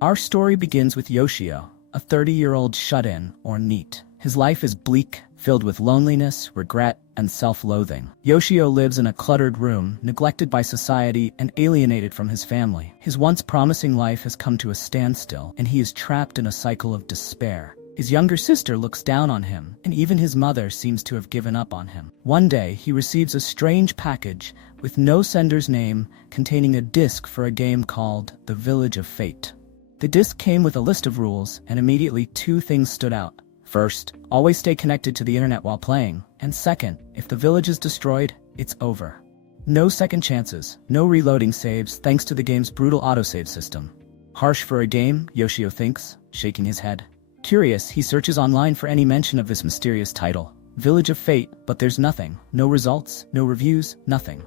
Our story begins with Yoshio, a 30-year-old shut-in, or NEET. His life is bleak, filled with loneliness, regret, and self-loathing. Yoshio lives in a cluttered room, neglected by society and alienated from his family. His once promising life has come to a standstill, and he is trapped in a cycle of despair. His younger sister looks down on him, and even his mother seems to have given up on him. One day, he receives a strange package with no sender's name, containing a disc for a game called The Village of Fate. The disc came with a list of rules, and immediately two things stood out. First, always stay connected to the internet while playing, and second, if the village is destroyed, it's over. No second chances, no reloading saves thanks to the game's brutal autosave system. Harsh for a game, Yoshio thinks, shaking his head. Curious, he searches online for any mention of this mysterious title, Village of Fate, but there's nothing. No results, no reviews, nothing.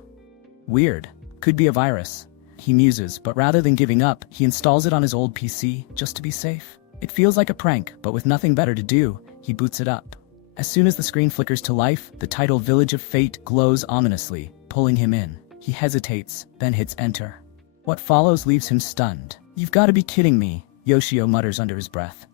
Weird. Could be a virus. He muses, but rather than giving up, he installs it on his old PC, just to be safe. It feels like a prank, but with nothing better to do, he boots it up. As soon as the screen flickers to life, the title Village of Fate glows ominously, pulling him in. He hesitates, then hits enter. What follows leaves him stunned. "You've got to be kidding me," Yoshio mutters under his breath.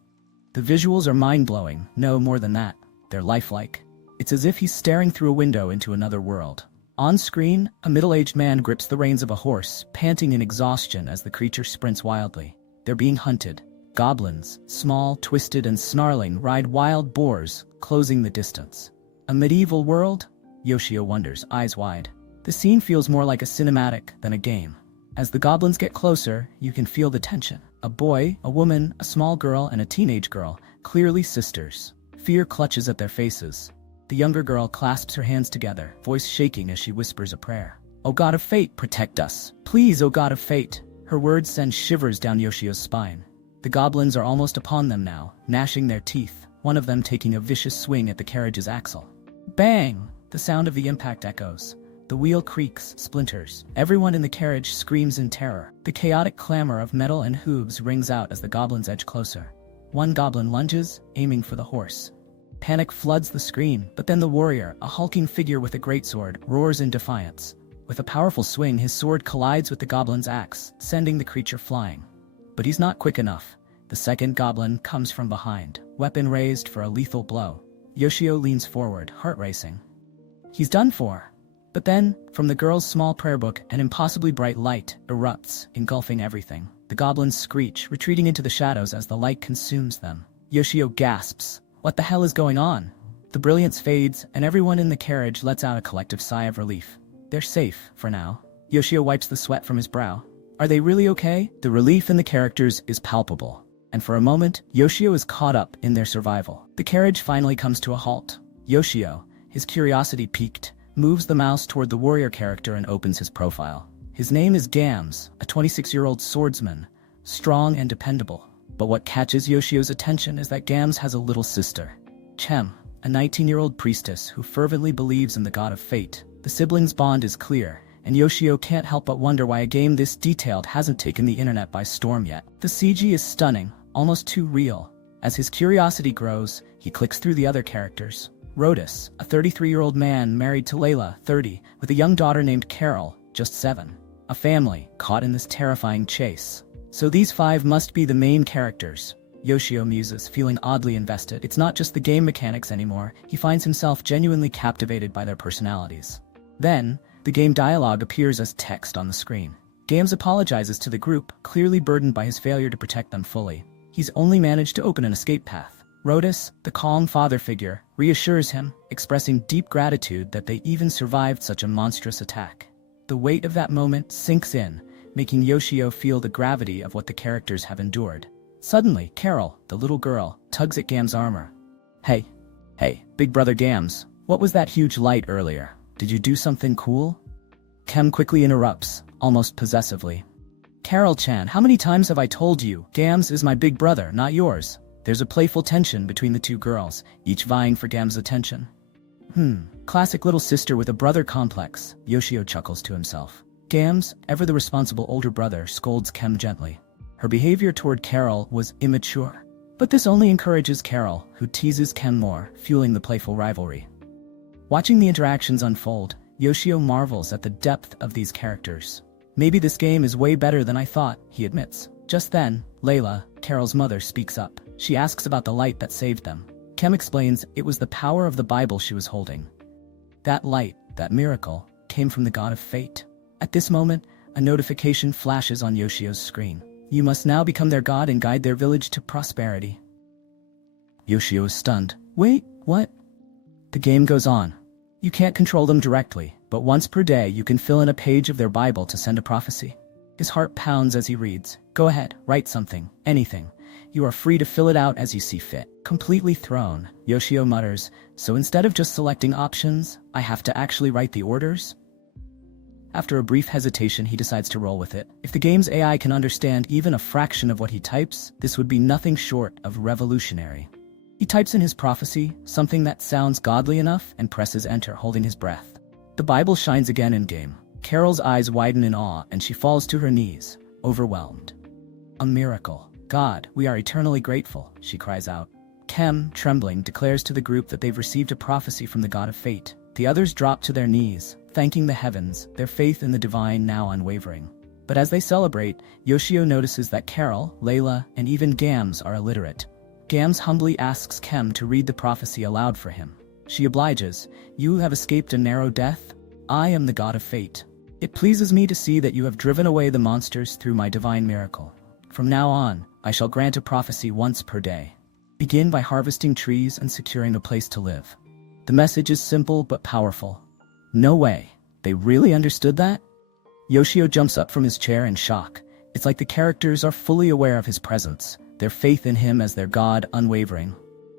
The visuals are mind-blowing, no more than that. They're lifelike. It's as if he's staring through a window into another world. On screen, a middle-aged man grips the reins of a horse, panting in exhaustion as the creature sprints wildly. They're being hunted. Goblins, small, twisted, and snarling, ride wild boars, closing the distance. A medieval world? Yoshio wonders, eyes wide. The scene feels more like a cinematic than a game. As the goblins get closer, you can feel the tension. A boy, a woman, a small girl, and a teenage girl, clearly sisters. Fear clutches at their faces. The younger girl clasps her hands together, voice shaking as she whispers a prayer. "O God of Fate, protect us. Please, O God of Fate." Her words send shivers down Yoshio's spine. The goblins are almost upon them now, gnashing their teeth, one of them taking a vicious swing at the carriage's axle. Bang! The sound of the impact echoes. The wheel creaks, splinters. Everyone in the carriage screams in terror. The chaotic clamor of metal and hooves rings out as the goblins edge closer. One goblin lunges, aiming for the horse. Panic floods the screen, but then the warrior, a hulking figure with a greatsword, roars in defiance. With a powerful swing, his sword collides with the goblin's axe, sending the creature flying. But he's not quick enough. The second goblin comes from behind, weapon raised for a lethal blow. Yoshio leans forward, heart racing. He's done for. But then, from the girl's small prayer book, an impossibly bright light erupts, engulfing everything. The goblins screech, retreating into the shadows as the light consumes them. Yoshio gasps. What the hell is going on? The brilliance fades, and everyone in the carriage lets out a collective sigh of relief. They're safe, for now. Yoshio wipes the sweat from his brow. Are they really okay? The relief in the characters is palpable. And for a moment, Yoshio is caught up in their survival. The carriage finally comes to a halt. Yoshio, his curiosity piqued, moves the mouse toward the warrior character and opens his profile. His name is Gams, a 26-year-old swordsman, strong and dependable. But what catches Yoshio's attention is that Gams has a little sister, Chem, a 19-year-old priestess who fervently believes in the god of fate. The siblings' bond is clear, and Yoshio can't help but wonder why a game this detailed hasn't taken the internet by storm yet. The CG is stunning, almost too real. As his curiosity grows, he clicks through the other characters. Rodis, a 33-year-old man married to Layla, 30, with a young daughter named Carol, just 7. A family caught in this terrifying chase. So these 5 must be the main characters. Yoshio muses, feeling oddly invested. It's not just the game mechanics anymore. He finds himself genuinely captivated by their personalities. Then, the game dialogue appears as text on the screen. Gams apologizes to the group, clearly burdened by his failure to protect them fully. He's only managed to open an escape path. Rodis, the calm father figure, reassures him, expressing deep gratitude that they even survived such a monstrous attack. The weight of that moment sinks in, making Yoshio feel the gravity of what the characters have endured. Suddenly, Carol, the little girl, tugs at Gams' armor. Hey, big brother Gams, what was that huge light earlier? Did you do something cool? Kem quickly interrupts, almost possessively. Carol-chan, how many times have I told you, Gams is my big brother, not yours? There's a playful tension between the two girls, each vying for Gams' attention. Classic little sister with a brother complex, Yoshio chuckles to himself. Gams, ever the responsible older brother, scolds Kem gently. Her behavior toward Carol was immature. But this only encourages Carol, who teases Kem more, fueling the playful rivalry. Watching the interactions unfold, Yoshio marvels at the depth of these characters. Maybe this game is way better than I thought, he admits. Just then, Layla, Carol's mother, speaks up. She asks about the light that saved them. Kem explains it was the power of the Bible she was holding. That light, that miracle, came from the god of fate. At this moment, a notification flashes on Yoshio's screen. You must now become their god and guide their village to prosperity. Yoshio is stunned. Wait, what? The game goes on. You can't control them directly, but once per day you can fill in a page of their Bible to send a prophecy. His heart pounds as he reads. Go ahead, write something, anything. You are free to fill it out as you see fit. Completely thrown, Yoshio mutters, so instead of just selecting options, I have to actually write the orders? After a brief hesitation, he decides to roll with it. If the game's AI can understand even a fraction of what he types, this would be nothing short of revolutionary. He types in his prophecy, something that sounds godly enough, and presses enter, holding his breath. The Bible shines again in-game. Carol's eyes widen in awe, and she falls to her knees, overwhelmed. A miracle. God, we are eternally grateful, she cries out. Kem, trembling, declares to the group that they've received a prophecy from the god of fate. The others drop to their knees, thanking the heavens, their faith in the divine now unwavering. But as they celebrate, Yoshio notices that Carol, Layla, and even Gams are illiterate. Gams humbly asks Kem to read the prophecy aloud for him. She obliges. You have escaped a narrow death. I am the god of fate. It pleases me to see that you have driven away the monsters through my divine miracle. From now on, I shall grant a prophecy once per day. Begin by harvesting trees and securing a place to live. The message is simple but powerful. No way. They really understood that? Yoshio jumps up from his chair in shock. It's like the characters are fully aware of his presence, their faith in him as their god unwavering.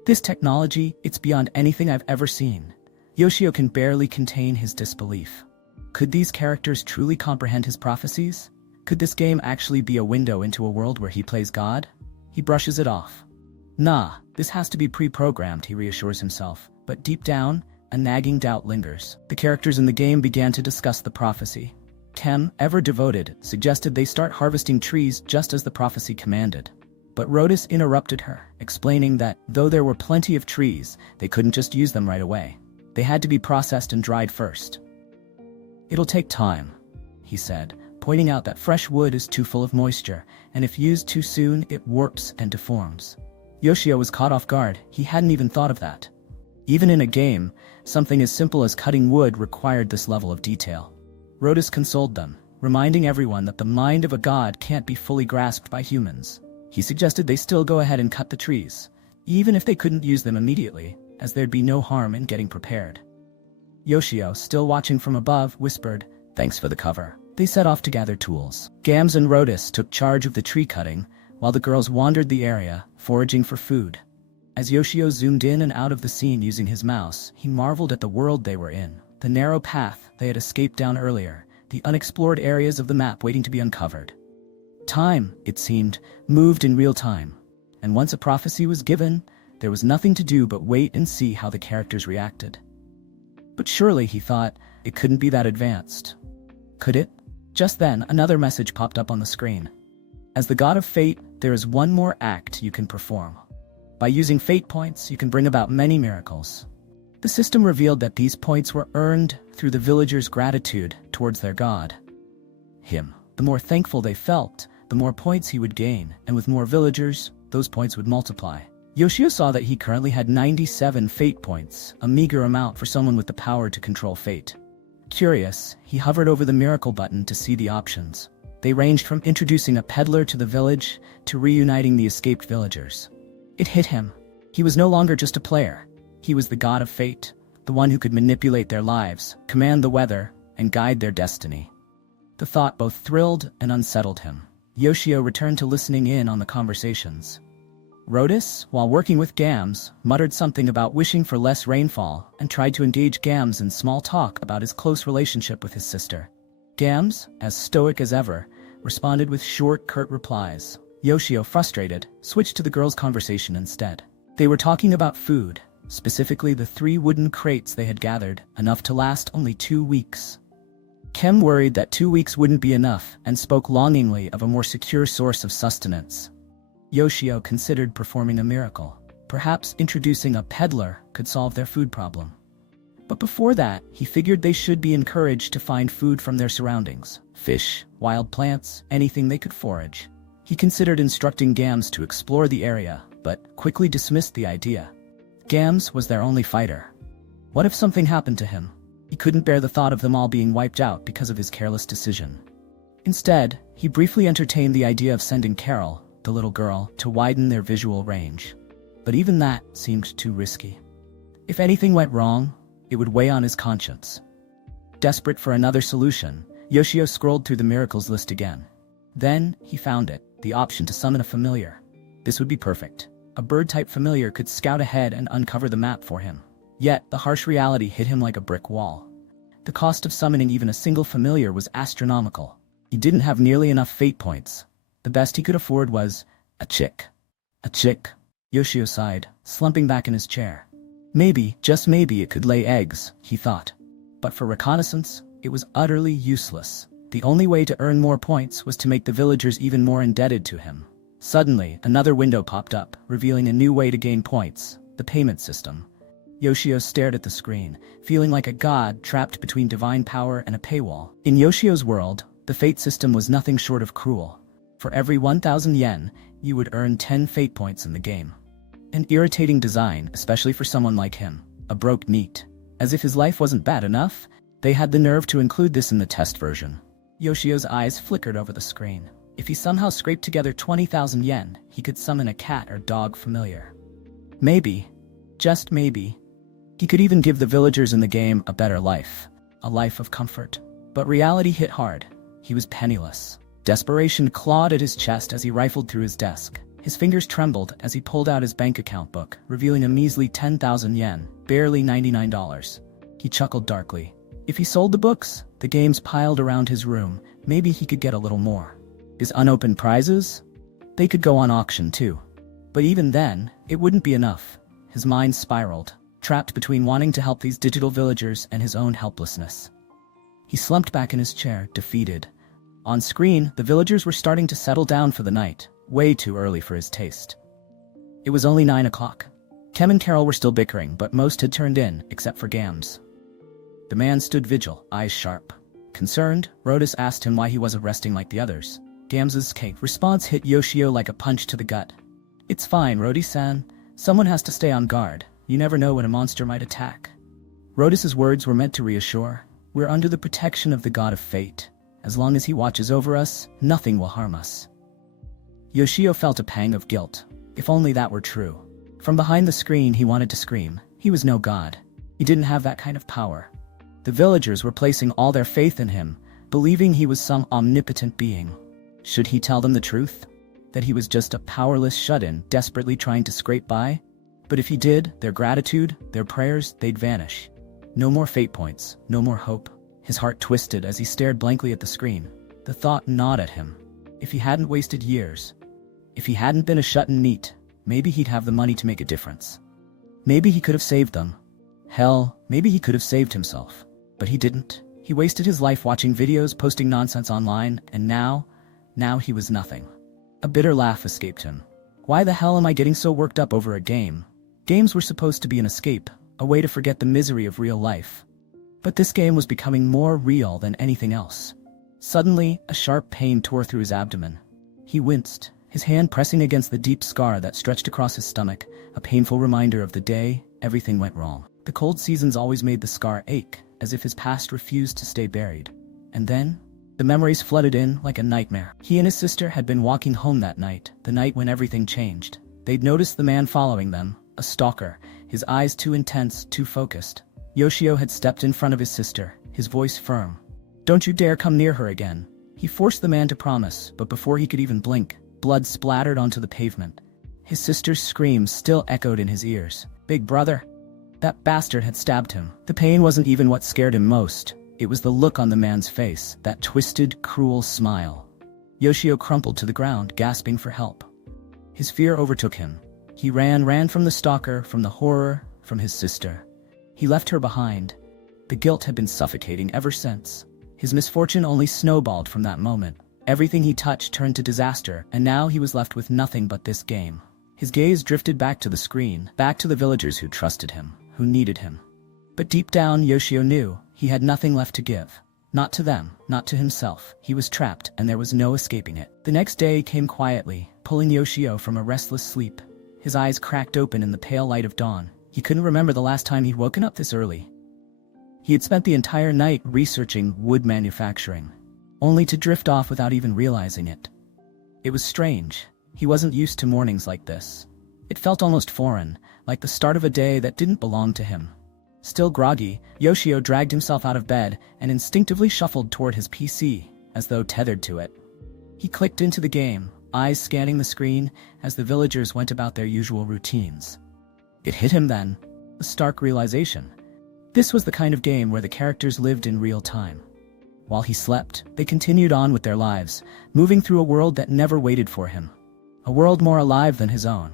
This technology, it's beyond anything I've ever seen. Yoshio can barely contain his disbelief. Could these characters truly comprehend his prophecies? Could this game actually be a window into a world where he plays God? He brushes it off. Nah, this has to be pre-programmed, he reassures himself. But deep down, a nagging doubt lingers. The characters in the game began to discuss the prophecy. Kem, ever devoted, suggested they start harvesting trees just as the prophecy commanded. But Rhodus interrupted her, explaining that, though there were plenty of trees, they couldn't just use them right away. They had to be processed and dried first. It'll take time, he said, pointing out that fresh wood is too full of moisture, and if used too soon, it warps and deforms. Yoshio was caught off guard. He hadn't even thought of that. Even in a game, something as simple as cutting wood required this level of detail. Rhodus consoled them, reminding everyone that the mind of a god can't be fully grasped by humans. He suggested they still go ahead and cut the trees, even if they couldn't use them immediately, as there'd be no harm in getting prepared. Yoshio, still watching from above, whispered, "Thanks for the cover." They set off to gather tools. Gams and Rhodus took charge of the tree cutting, while the girls wandered the area, foraging for food. As Yoshio zoomed in and out of the scene using his mouse, he marveled at the world they were in. The narrow path they had escaped down earlier, the unexplored areas of the map waiting to be uncovered. Time, it seemed, moved in real time. And once a prophecy was given, there was nothing to do but wait and see how the characters reacted. But surely, he thought, it couldn't be that advanced. Could it? Just then, another message popped up on the screen. As the god of fate, there is one more act you can perform. By using fate points, you can bring about many miracles. The system revealed that these points were earned through the villagers' gratitude towards their god. Him. The more thankful they felt, the more points he would gain, and with more villagers, those points would multiply. Yoshio saw that he currently had 97 fate points, a meager amount for someone with the power to control fate. Curious, he hovered over the miracle button to see the options. They ranged from introducing a peddler to the village to reuniting the escaped villagers. It hit him. He was no longer just a player. He was the god of fate, the one who could manipulate their lives, command the weather, and guide their destiny. The thought both thrilled and unsettled him. Yoshio returned to listening in on the conversations. Rhodus, while working with Gams, muttered something about wishing for less rainfall and tried to engage Gams in small talk about his close relationship with his sister. Gams, as stoic as ever, responded with short, curt replies. Yoshio, frustrated, switched to the girls' conversation instead. They were talking about food, specifically the 3 wooden crates they had gathered, enough to last only 2 weeks. Kem worried that 2 weeks wouldn't be enough and spoke longingly of a more secure source of sustenance. Yoshio considered performing a miracle. Perhaps introducing a peddler could solve their food problem. But before that, he figured they should be encouraged to find food from their surroundings. Fish, wild plants, anything they could forage. He considered instructing Gams to explore the area, but quickly dismissed the idea. Gams was their only fighter. What if something happened to him? He couldn't bear the thought of them all being wiped out because of his careless decision. Instead, he briefly entertained the idea of sending Carol, the little girl, to widen their visual range. But even that seemed too risky. If anything went wrong, it would weigh on his conscience. Desperate for another solution, Yoshio scrolled through the miracles list again. Then, he found it, the option to summon a familiar. This would be perfect. A bird-type familiar could scout ahead and uncover the map for him. Yet, the harsh reality hit him like a brick wall. The cost of summoning even a single familiar was astronomical. He didn't have nearly enough fate points. The best he could afford was a chick. A chick. Yoshio sighed, slumping back in his chair. Maybe, just maybe it could lay eggs, he thought. But for reconnaissance, it was utterly useless. The only way to earn more points was to make the villagers even more indebted to him. Suddenly, another window popped up, revealing a new way to gain points, the payment system. Yoshio stared at the screen, feeling like a god trapped between divine power and a paywall. In Yoshio's world, the fate system was nothing short of cruel. For every 1,000 yen, you would earn 10 fate points in the game. An irritating design, especially for someone like him, a broke NEET. As if his life wasn't bad enough, they had the nerve to include this in the test version. Yoshio's eyes flickered over the screen. If he somehow scraped together 20,000 yen, he could summon a cat or dog familiar. Maybe, just maybe, he could even give the villagers in the game a better life, a life of comfort. But reality hit hard. He was penniless. Desperation clawed at his chest as he rifled through his desk. His fingers trembled as he pulled out his bank account book, revealing a measly 10,000 yen, barely $99. He chuckled darkly. If he sold the books, the games piled around his room, maybe he could get a little more. His unopened prizes? They could go on auction too. But even then, it wouldn't be enough. His mind spiraled, trapped between wanting to help these digital villagers and his own helplessness. He slumped back in his chair, defeated. On screen, the villagers were starting to settle down for the night, way too early for his taste. It was only 9 o'clock. Kem and Carol were still bickering, but most had turned in, except for Gams. The man stood vigil, eyes sharp. Concerned, Rhodus asked him why he wasn't resting like the others. Gams's response hit Yoshio like a punch to the gut. It's fine, Rhodus-san. Someone has to stay on guard. You never know when a monster might attack. Rhodus's words were meant to reassure. We're under the protection of the god of fate. As long as he watches over us, nothing will harm us. Yoshio felt a pang of guilt. If only that were true. From behind the screen he wanted to scream. He was no god. He didn't have that kind of power. The villagers were placing all their faith in him, believing he was some omnipotent being. Should he tell them the truth? That he was just a powerless shut-in desperately trying to scrape by? But if he did, their gratitude, their prayers, they'd vanish. No more fate points, no more hope. His heart twisted as he stared blankly at the screen. The thought gnawed at him. If he hadn't wasted years, if he hadn't been a shut-in NEET, maybe he'd have the money to make a difference. Maybe he could have saved them. Hell, maybe he could have saved himself. But he didn't. He wasted his life watching videos, posting nonsense online, and now he was nothing. A bitter laugh escaped him. Why the hell am I getting so worked up over a game? Games were supposed to be an escape, a way to forget the misery of real life. But this game was becoming more real than anything else. Suddenly, a sharp pain tore through his abdomen. He winced, his hand pressing against the deep scar that stretched across his stomach, a painful reminder of the day everything went wrong. The cold seasons always made the scar ache, as if his past refused to stay buried. And then, the memories flooded in like a nightmare. He and his sister had been walking home that night, the night when everything changed. They'd noticed the man following them, a stalker, his eyes too intense, too focused. Yoshio had stepped in front of his sister, his voice firm. Don't you dare come near her again. He forced the man to promise, but before he could even blink, blood splattered onto the pavement. His sister's screams still echoed in his ears. Big brother. That bastard had stabbed him. The pain wasn't even what scared him most. It was the look on the man's face, that twisted, cruel smile. Yoshio crumpled to the ground, gasping for help. His fear overtook him. He ran from the stalker, from the horror, from his sister. He left her behind. The guilt had been suffocating ever since. His misfortune only snowballed from that moment. Everything he touched turned to disaster, and now he was left with nothing but this game. His gaze drifted back to the screen, back to the villagers who trusted him, who needed him. But deep down, Yoshio knew he had nothing left to give. Not to them, not to himself. He was trapped, and there was no escaping it. The next day came quietly, pulling Yoshio from a restless sleep. His eyes cracked open in the pale light of dawn. He couldn't remember the last time he'd woken up this early. He had spent the entire night researching wood manufacturing, only to drift off without even realizing it. It was strange. He wasn't used to mornings like this. It felt almost foreign, like the start of a day that didn't belong to him. Still groggy, Yoshio dragged himself out of bed and instinctively shuffled toward his PC, as though tethered to it. He clicked into the game, eyes scanning the screen as the villagers went about their usual routines. It hit him then, a stark realization. This was the kind of game where the characters lived in real time. While he slept, they continued on with their lives, moving through a world that never waited for him. A world more alive than his own.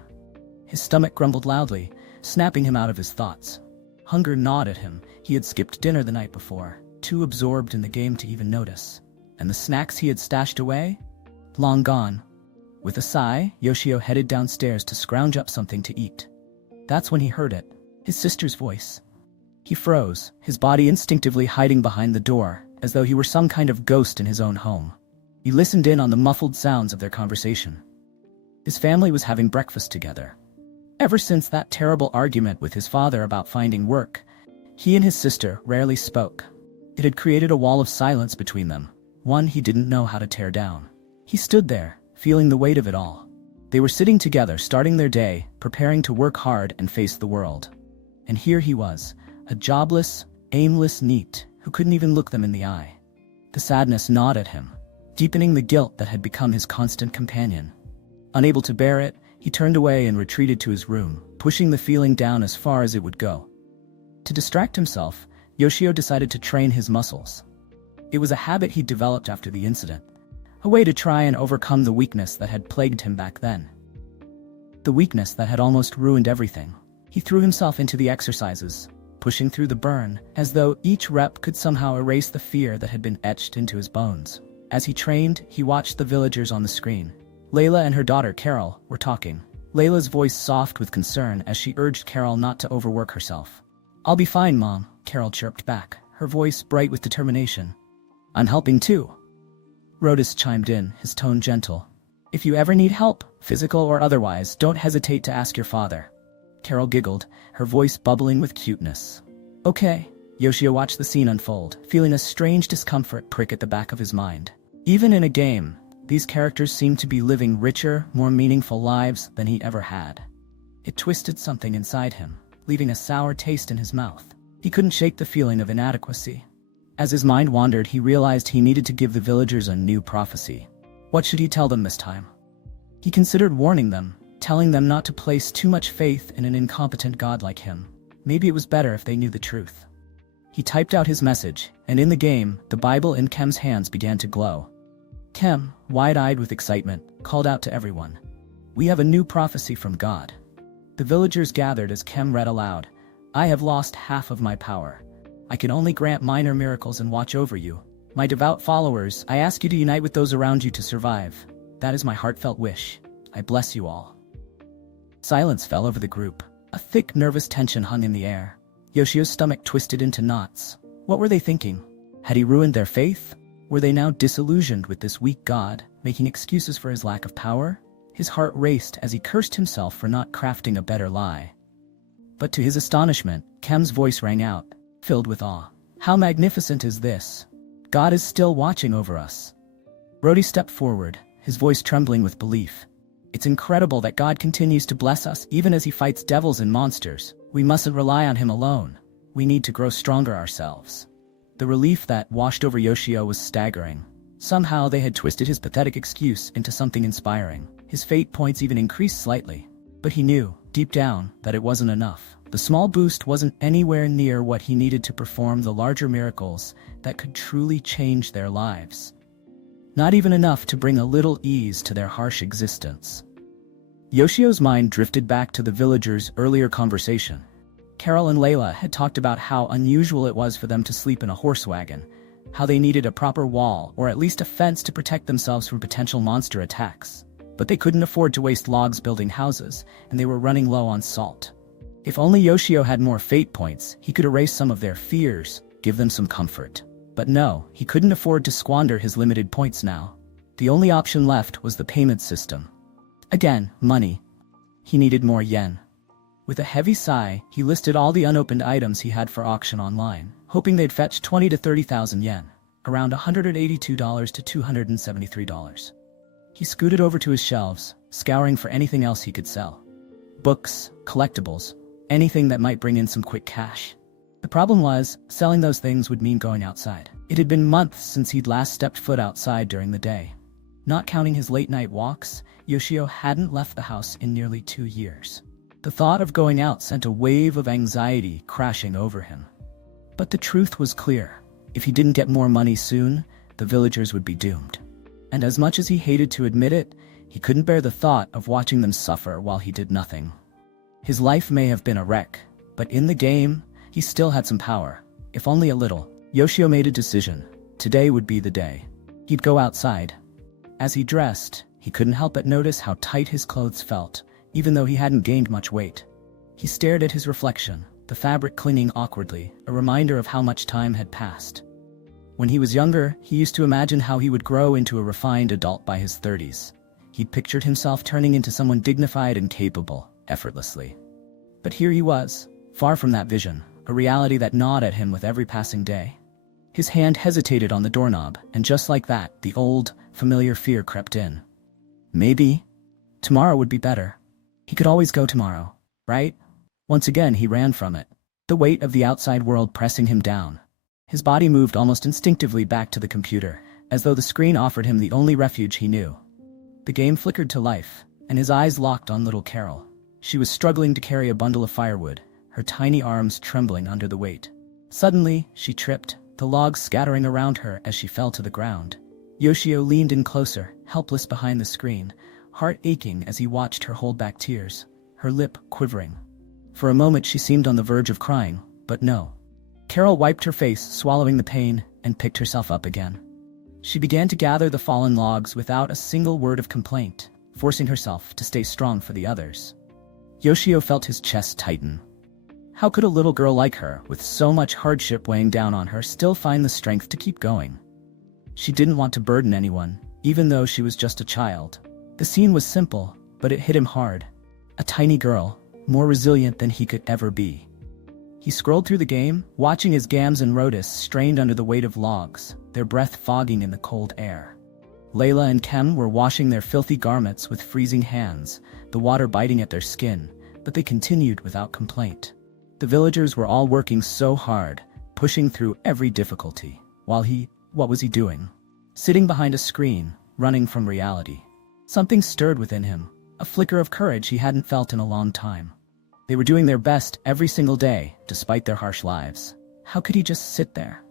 His stomach grumbled loudly, snapping him out of his thoughts. Hunger gnawed at him. He had skipped dinner the night before, too absorbed in the game to even notice. And the snacks he had stashed away? Long gone. With a sigh, Yoshio headed downstairs to scrounge up something to eat. That's when he heard it, his sister's voice. He froze, his body instinctively hiding behind the door, as though he were some kind of ghost in his own home. He listened in on the muffled sounds of their conversation. His family was having breakfast together. Ever since that terrible argument with his father about finding work, he and his sister rarely spoke. It had created a wall of silence between them, one he didn't know how to tear down. He stood there, feeling the weight of it all. They were sitting together, starting their day, preparing to work hard and face the world. And here he was, a jobless, aimless NEET who couldn't even look them in the eye. The sadness gnawed at him, deepening the guilt that had become his constant companion. Unable to bear it, he turned away and retreated to his room, pushing the feeling down as far as it would go. To distract himself, Yoshio decided to train his muscles. It was a habit he'd developed after the incident, a way to try and overcome the weakness that had plagued him back then. The weakness that had almost ruined everything. He threw himself into the exercises, pushing through the burn, as though each rep could somehow erase the fear that had been etched into his bones. As he trained, he watched the villagers on the screen. Layla and her daughter Carol were talking. Layla's voice soft with concern as she urged Carol not to overwork herself. "I'll be fine, Mom," Carol chirped back, her voice bright with determination. "I'm helping too." Rodis chimed in, his tone gentle. "If you ever need help, physical or otherwise, don't hesitate to ask your father." Carol giggled, her voice bubbling with cuteness. "Okay." Yoshio watched the scene unfold, feeling a strange discomfort prick at the back of his mind. Even in a game, these characters seemed to be living richer, more meaningful lives than he ever had. It twisted something inside him, leaving a sour taste in his mouth. He couldn't shake the feeling of inadequacy. As his mind wandered, he realized he needed to give the villagers a new prophecy. What should he tell them this time? He considered warning them, telling them not to place too much faith in an incompetent god like him. Maybe it was better if they knew the truth. He typed out his message, and in the game, the Bible in Kem's hands began to glow. Kem, wide-eyed with excitement, called out to everyone. "We have a new prophecy from God." The villagers gathered as Kem read aloud. "I have lost half of my power. I can only grant minor miracles and watch over you. My devout followers, I ask you to unite with those around you to survive. That is my heartfelt wish. I bless you all." Silence fell over the group. A thick, nervous tension hung in the air. Yoshio's stomach twisted into knots. What were they thinking? Had he ruined their faith? Were they now disillusioned with this weak god, making excuses for his lack of power? His heart raced as he cursed himself for not crafting a better lie. But to his astonishment, Kem's voice rang out, filled with awe. "How magnificent is this? God is still watching over us." Brody stepped forward, his voice trembling with belief. "It's incredible that God continues to bless us even as he fights devils and monsters. We mustn't rely on him alone. We need to grow stronger ourselves." The relief that washed over Yoshio was staggering. Somehow they had twisted his pathetic excuse into something inspiring. His fate points even increased slightly. But he knew, deep down, that it wasn't enough. The small boost wasn't anywhere near what he needed to perform the larger miracles that could truly change their lives. Not even enough to bring a little ease to their harsh existence. Yoshio's mind drifted back to the villagers' earlier conversation. Carol and Layla had talked about how unusual it was for them to sleep in a horse wagon, how they needed a proper wall or at least a fence to protect themselves from potential monster attacks. But they couldn't afford to waste logs building houses, and they were running low on salt. If only Yoshio had more fate points, he could erase some of their fears, give them some comfort. But no, he couldn't afford to squander his limited points now. The only option left was the payment system. Again, money. He needed more yen. With a heavy sigh, he listed all the unopened items he had for auction online, hoping they'd fetch 20 to 30,000 yen, around $182 to $273. He scooted over to his shelves, scouring for anything else he could sell. Books, collectibles, anything that might bring in some quick cash. The problem was, selling those things would mean going outside. It had been months since he'd last stepped foot outside during the day. Not counting his late-night walks, Yoshio hadn't left the house in nearly 2 years. The thought of going out sent a wave of anxiety crashing over him. But the truth was clear. If he didn't get more money soon, the villagers would be doomed. And as much as he hated to admit it, he couldn't bear the thought of watching them suffer while he did nothing. His life may have been a wreck, but in the game, he still had some power, if only a little. Yoshio made a decision. Today would be the day. He'd go outside. As he dressed, he couldn't help but notice how tight his clothes felt, even though he hadn't gained much weight. He stared at his reflection, the fabric clinging awkwardly, a reminder of how much time had passed. When he was younger, he used to imagine how he would grow into a refined adult by his 30s. He'd pictured himself turning into someone dignified and capable, effortlessly. But here he was, far from that vision, a reality that gnawed at him with every passing day. His hand hesitated on the doorknob, and just like that, the old, familiar fear crept in. Maybe tomorrow would be better. He could always go tomorrow, right? Once again, he ran from it, the weight of the outside world pressing him down. His body moved almost instinctively back to the computer, as though the screen offered him the only refuge he knew. The game flickered to life, and his eyes locked on little Carol. She was struggling to carry a bundle of firewood, her tiny arms trembling under the weight. Suddenly, she tripped, the logs scattering around her as she fell to the ground. Yoshio leaned in closer, helpless behind the screen, heart aching as he watched her hold back tears, her lip quivering. For a moment she seemed on the verge of crying, but no. Carol wiped her face, swallowing the pain, and picked herself up again. She began to gather the fallen logs without a single word of complaint, forcing herself to stay strong for the others. Yoshio felt his chest tighten. How could a little girl like her, with so much hardship weighing down on her, still find the strength to keep going? She didn't want to burden anyone, even though she was just a child. The scene was simple, but it hit him hard. A tiny girl, more resilient than he could ever be. He scrolled through the game, watching as Gams and Rotis strained under the weight of logs, their breath fogging in the cold air. Layla and Kem were washing their filthy garments with freezing hands, the water biting at their skin, but they continued without complaint. The villagers were all working so hard, pushing through every difficulty, while what was he doing? Sitting behind a screen, running from reality. Something stirred within him, a flicker of courage he hadn't felt in a long time. They were doing their best every single day, despite their harsh lives. How could he just sit there?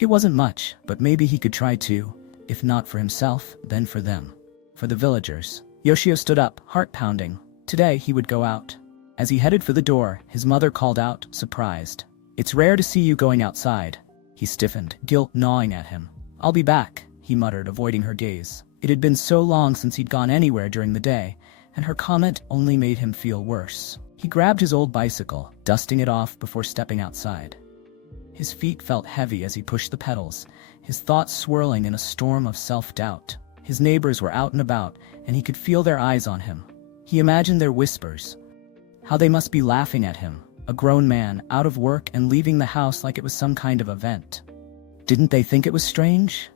It wasn't much, but maybe he could try to, if not for himself, then for them. For the villagers. Yoshio stood up, heart pounding. Today he would go out. As he headed for the door, his mother called out, surprised. "It's rare to see you going outside." He stiffened, guilt gnawing at him. "I'll be back," he muttered, avoiding her gaze. It had been so long since he'd gone anywhere during the day, and her comment only made him feel worse. He grabbed his old bicycle, dusting it off before stepping outside. His feet felt heavy as he pushed the pedals, his thoughts swirling in a storm of self-doubt. His neighbors were out and about, and he could feel their eyes on him. He imagined their whispers. How they must be laughing at him, a grown man, out of work and leaving the house like it was some kind of event. Didn't they think it was strange?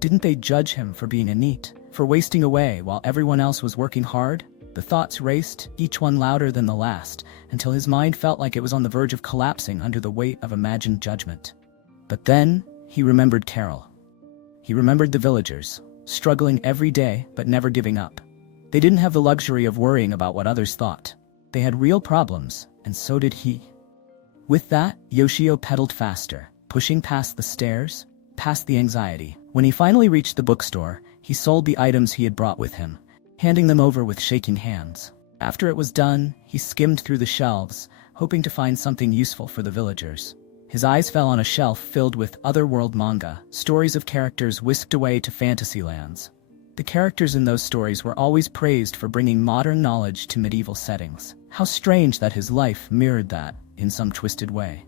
Didn't they judge him for being a NEET, for wasting away while everyone else was working hard? The thoughts raced, each one louder than the last, until his mind felt like it was on the verge of collapsing under the weight of imagined judgment. But then, he remembered Carol. He remembered the villagers, struggling every day but never giving up. They didn't have the luxury of worrying about what others thought. They had real problems, and so did he. With that, Yoshio pedaled faster, pushing past the stairs, past the anxiety. When he finally reached the bookstore, he sold the items he had brought with him, handing them over with shaking hands. After it was done, he skimmed through the shelves, hoping to find something useful for the villagers. His eyes fell on a shelf filled with otherworld manga, stories of characters whisked away to fantasy lands. The characters in those stories were always praised for bringing modern knowledge to medieval settings. How strange that his life mirrored that, in some twisted way.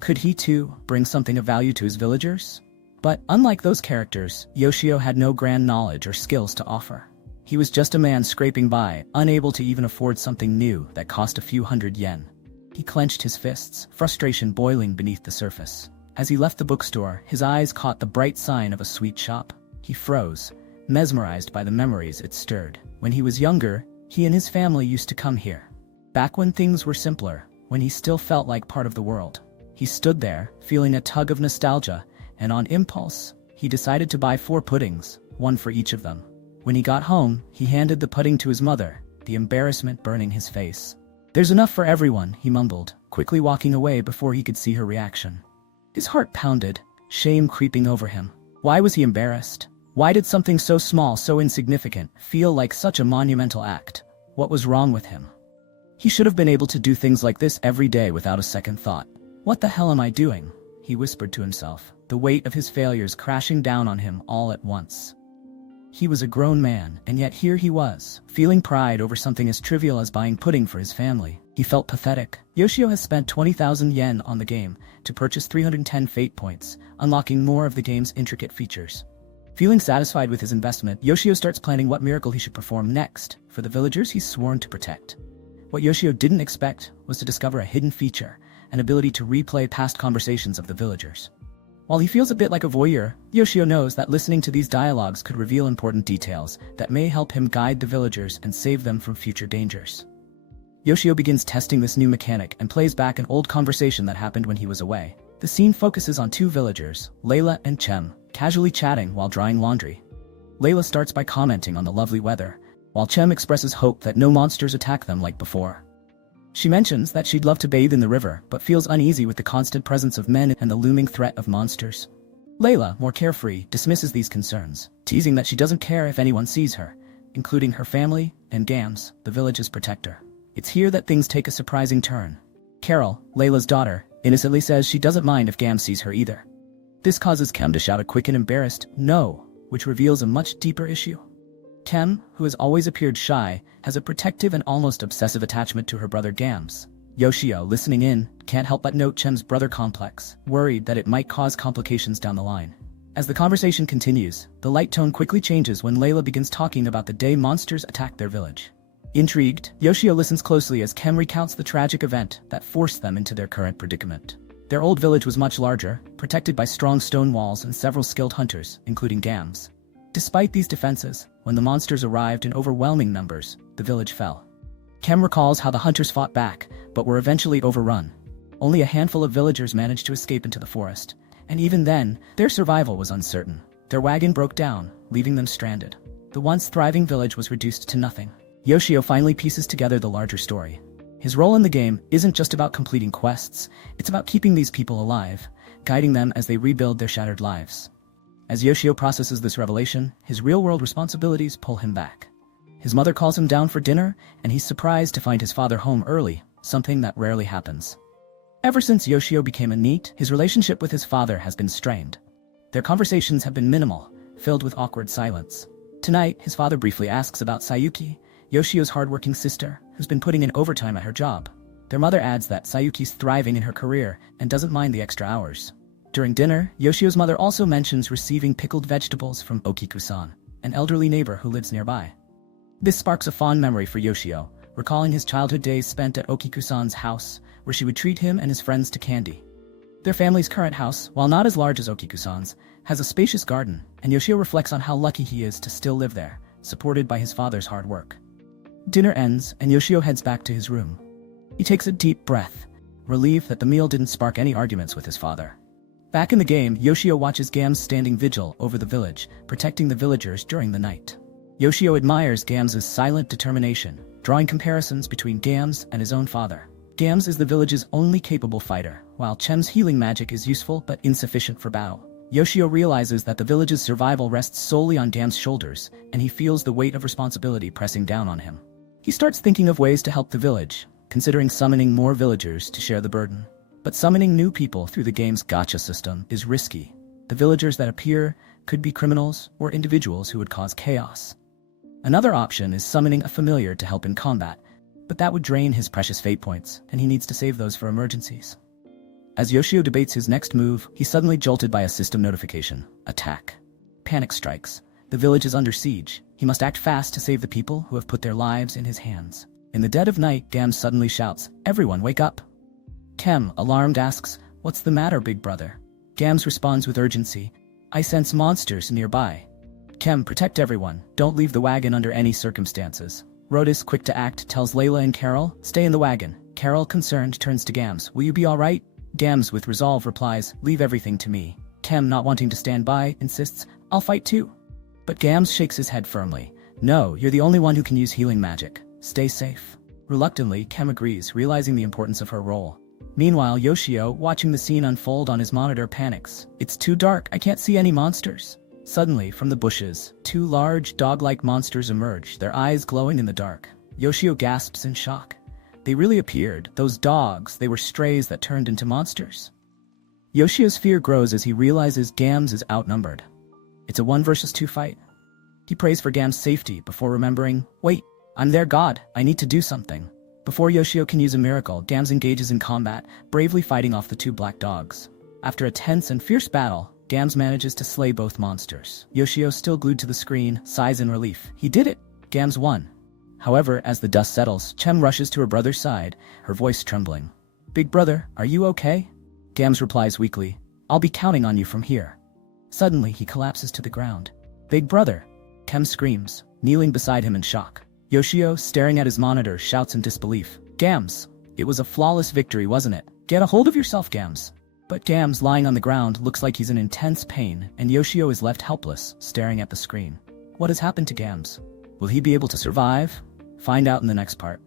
Could he too bring something of value to his villagers? But unlike those characters, Yoshio had no grand knowledge or skills to offer. He was just a man scraping by, unable to even afford something new that cost a few hundred yen. He clenched his fists, frustration boiling beneath the surface. As he left the bookstore, his eyes caught the bright sign of a sweet shop. He froze, mesmerized by the memories it stirred. When he was younger, he and his family used to come here. Back when things were simpler, when he still felt like part of the world. He stood there, feeling a tug of nostalgia, and on impulse, he decided to buy 4 puddings, one for each of them. When he got home, he handed the pudding to his mother, the embarrassment burning his face. "There's enough for everyone," he mumbled, quickly walking away before he could see her reaction. His heart pounded, shame creeping over him. Why was he embarrassed? Why did something so small, so insignificant, feel like such a monumental act? What was wrong with him? He should have been able to do things like this every day without a second thought. "What the hell am I doing?" he whispered to himself, the weight of his failures crashing down on him all at once. He was a grown man, and yet here he was, feeling pride over something as trivial as buying pudding for his family. He felt pathetic. Yoshio has spent 20,000 yen on the game to purchase 310 fate points, unlocking more of the game's intricate features. Feeling satisfied with his investment, Yoshio starts planning what miracle he should perform next for the villagers he's sworn to protect. What Yoshio didn't expect was to discover a hidden feature, an ability to replay past conversations of the villagers. While he feels a bit like a voyeur, Yoshio knows that listening to these dialogues could reveal important details that may help him guide the villagers and save them from future dangers. Yoshio begins testing this new mechanic and plays back an old conversation that happened when he was away. The scene focuses on 2 villagers, Layla and Chem, casually chatting while drying laundry. Layla starts by commenting on the lovely weather, while Chem expresses hope that no monsters attack them like before. She mentions that she'd love to bathe in the river, but feels uneasy with the constant presence of men and the looming threat of monsters. Layla, more carefree, dismisses these concerns, teasing that she doesn't care if anyone sees her, including her family and Gams, the village's protector. It's here that things take a surprising turn. Carol, Layla's daughter, innocently says she doesn't mind if Gams sees her either. This causes Kem to shout a quick and embarrassed "no," which reveals a much deeper issue. Kem, who has always appeared shy, has a protective and almost obsessive attachment to her brother Gams. Yoshio, listening in, can't help but note Chem's brother complex, worried that it might cause complications down the line. As the conversation continues, the light tone quickly changes when Layla begins talking about the day monsters attacked their village. Intrigued, Yoshio listens closely as Kem recounts the tragic event that forced them into their current predicament. Their old village was much larger, protected by strong stone walls and several skilled hunters, including Gams. Despite these defenses, when the monsters arrived in overwhelming numbers, the village fell. Kem recalls how the hunters fought back, but were eventually overrun. Only a handful of villagers managed to escape into the forest, and even then, their survival was uncertain. Their wagon broke down, leaving them stranded. The once thriving village was reduced to nothing. Yoshio finally pieces together the larger story. His role in the game isn't just about completing quests, it's about keeping these people alive, guiding them as they rebuild their shattered lives. As Yoshio processes this revelation, his real-world responsibilities pull him back. His mother calls him down for dinner, and he's surprised to find his father home early, something that rarely happens. Ever since Yoshio became a NEET, his relationship with his father has been strained. Their conversations have been minimal, filled with awkward silence. Tonight, his father briefly asks about Sayuki, Yoshio's hardworking sister, who's been putting in overtime at her job. Their mother adds that Sayuki's thriving in her career and doesn't mind the extra hours. During dinner, Yoshio's mother also mentions receiving pickled vegetables from Okiku-san, an elderly neighbor who lives nearby. This sparks a fond memory for Yoshio, recalling his childhood days spent at Okiku-san's house, where she would treat him and his friends to candy. Their family's current house, while not as large as Okiku-san's, has a spacious garden, and Yoshio reflects on how lucky he is to still live there, supported by his father's hard work. Dinner ends, and Yoshio heads back to his room. He takes a deep breath, relieved that the meal didn't spark any arguments with his father. Back in the game, Yoshio watches Gams standing vigil over the village, protecting the villagers during the night. Yoshio admires Gams' silent determination, drawing comparisons between Gams and his own father. Gams is the village's only capable fighter, while Chem's healing magic is useful but insufficient for battle. Yoshio realizes that the village's survival rests solely on Gams' shoulders, and he feels the weight of responsibility pressing down on him. He starts thinking of ways to help the village, considering summoning more villagers to share the burden. But summoning new people through the game's gacha system is risky. The villagers that appear could be criminals or individuals who would cause chaos. Another option is summoning a familiar to help in combat, but that would drain his precious fate points, and he needs to save those for emergencies. As Yoshio debates his next move, he's suddenly jolted by a system notification. Attack. Panic strikes. The village is under siege. He must act fast to save the people who have put their lives in his hands. In the dead of night, Gams suddenly shouts, "Everyone, wake up!" Kem, alarmed, asks, "What's the matter, big brother?" Gams responds with urgency, "I sense monsters nearby." Kem, protect everyone. Don't leave the wagon under any circumstances. Rodis, quick to act, tells Layla and Carol, "Stay in the wagon." Carol, concerned, turns to Gams. "Will you be all right?" Gams, with resolve, replies, "Leave everything to me." Kem, not wanting to stand by, insists, "I'll fight too." But Gams shakes his head firmly. "No, you're the only one who can use healing magic. Stay safe." Reluctantly, Kem agrees, realizing the importance of her role. Meanwhile, Yoshio, watching the scene unfold on his monitor, panics. "It's too dark, I can't see any monsters." Suddenly, from the bushes, two large, dog-like monsters emerge, their eyes glowing in the dark. Yoshio gasps in shock. They really appeared. Those dogs, they were strays that turned into monsters. Yoshio's fear grows as he realizes Gams is outnumbered. It's a 1 versus 2 fight. He prays for Gams' safety before remembering, "Wait, I'm their god, I need to do something." Before Yoshio can use a miracle, Gams engages in combat, bravely fighting off the two black dogs. After a tense and fierce battle, Gams manages to slay both monsters. Yoshio, still glued to the screen, sighs in relief. He did it! Gams won. However, as the dust settles, Chem rushes to her brother's side, her voice trembling. "Big brother, are you okay?" Gams replies weakly, "I'll be counting on you from here." Suddenly, he collapses to the ground. "Big brother!" Chem screams, kneeling beside him in shock. Yoshio, staring at his monitor, shouts in disbelief, "Gams! It was a flawless victory, wasn't it? Get a hold of yourself, Gams!" But Gams, lying on the ground, looks like he's in intense pain, and Yoshio is left helpless, staring at the screen. What has happened to Gams? Will he be able to survive? Find out in the next part.